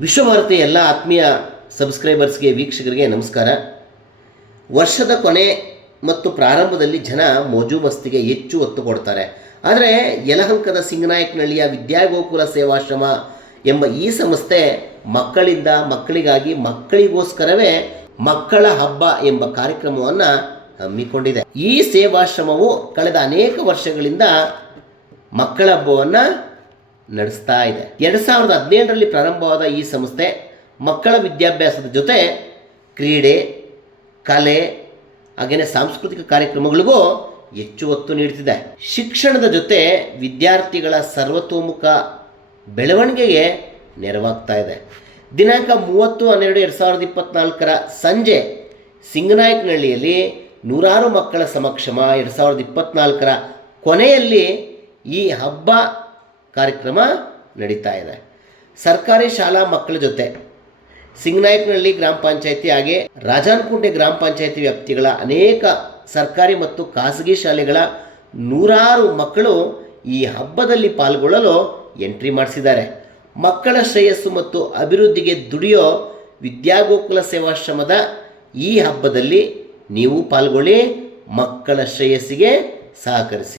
ವಿಶ್ವಭಾರತಿ ಎಲ್ಲ ಆತ್ಮೀಯ ಸಬ್ಸ್ಕ್ರೈಬರ್ಸ್ಗೆ, ವೀಕ್ಷಕರಿಗೆ ನಮಸ್ಕಾರ. ವರ್ಷದ ಕೊನೆ ಮತ್ತು ಪ್ರಾರಂಭದಲ್ಲಿ ಜನ ಮೋಜು ಮಸ್ತಿಗೆ ಹೆಚ್ಚು ಒತ್ತು ಕೊಡ್ತಾರೆ. ಆದರೆ ಯಲಹಂಕದ ಸಿಂಗನಾಯಕನಹಳ್ಳಿಯ ವಿದ್ಯಾಗೋಕುಲ ಸೇವಾಶ್ರಮ ಎಂಬ ಈ ಸಂಸ್ಥೆ ಮಕ್ಕಳಿಂದ ಮಕ್ಕಳಿಗಾಗಿ ಮಕ್ಕಳಿಗೋಸ್ಕರವೇ ಮಕ್ಕಳ ಹಬ್ಬ ಎಂಬ ಕಾರ್ಯಕ್ರಮವನ್ನು ಹಮ್ಮಿಕೊಂಡಿದೆ. ಈ ಸೇವಾಶ್ರಮವು ಕಳೆದ ಅನೇಕ ವರ್ಷಗಳಿಂದ ಮಕ್ಕಳ ಹಬ್ಬವನ್ನು ನಡೆಸ್ತಾ ಇದೆ. ಎರಡು ಸಾವಿರದ ಹದಿನೇಳರಲ್ಲಿ ಪ್ರಾರಂಭವಾದ ಈ ಸಂಸ್ಥೆ ಮಕ್ಕಳ ವಿದ್ಯಾಭ್ಯಾಸದ ಜೊತೆ ಕ್ರೀಡೆ, ಕಲೆ ಹಾಗೆಯೇ ಸಾಂಸ್ಕೃತಿಕ ಕಾರ್ಯಕ್ರಮಗಳಿಗೂ ಹೆಚ್ಚು ಒತ್ತು ನೀಡುತ್ತಿದೆ ಶಿಕ್ಷಣದ ಜೊತೆ ವಿದ್ಯಾರ್ಥಿಗಳ ಸರ್ವತೋಮುಖ ಬೆಳವಣಿಗೆಗೆ ನೆರವಾಗ್ತಾ ಇದೆ. ದಿನಾಂಕ ಮೂವತ್ತು ಹನ್ನೆರಡು ಎರಡು ಸಾವಿರದ ಇಪ್ಪತ್ತ್ನಾಲ್ಕರ ಸಂಜೆ ಸಿಂಗನಾಯಕನಹಳ್ಳಿಯಲ್ಲಿ ನೂರಾರು ಮಕ್ಕಳ ಸಮಕ್ಷಮ ಎರಡು ಸಾವಿರದ ಇಪ್ಪತ್ತ್ನಾಲ್ಕರ ಕೊನೆಯಲ್ಲಿ ಈ ಹಬ್ಬ ಕಾರ್ಯಕ್ರಮ ನಡೀತಾ ಇದೆ. ಸರ್ಕಾರಿ ಶಾಲಾ ಮಕ್ಕಳ ಜೊತೆ ಸಿಂಗ್ನಾಯಕ್ನಹಳ್ಳಿ ಗ್ರಾಮ ಪಂಚಾಯಿತಿ ಹಾಗೆ ರಾಜಾನಕುಂಟೆ ಗ್ರಾಮ ಪಂಚಾಯತಿ ವ್ಯಾಪ್ತಿಗಳ ಅನೇಕ ಸರ್ಕಾರಿ ಮತ್ತು ಖಾಸಗಿ ಶಾಲೆಗಳ ನೂರಾರು ಮಕ್ಕಳು ಈ ಹಬ್ಬದಲ್ಲಿ ಪಾಲ್ಗೊಳ್ಳಲು ಎಂಟ್ರಿ ಮಾಡಿಸಿದ್ದಾರೆ. ಮಕ್ಕಳ ಶ್ರೇಯಸ್ಸು ಮತ್ತು ಅಭಿವೃದ್ಧಿಗೆ ದುಡಿಯೋ ವಿದ್ಯಾಗೋಕುಲ ಸೇವಾಶ್ರಮದ ಈ ಹಬ್ಬದಲ್ಲಿ ನೀವು ಪಾಲ್ಗೊಳ್ಳಿ, ಮಕ್ಕಳ ಶ್ರೇಯಸ್ಸಿಗೆ ಸಹಕರಿಸಿ.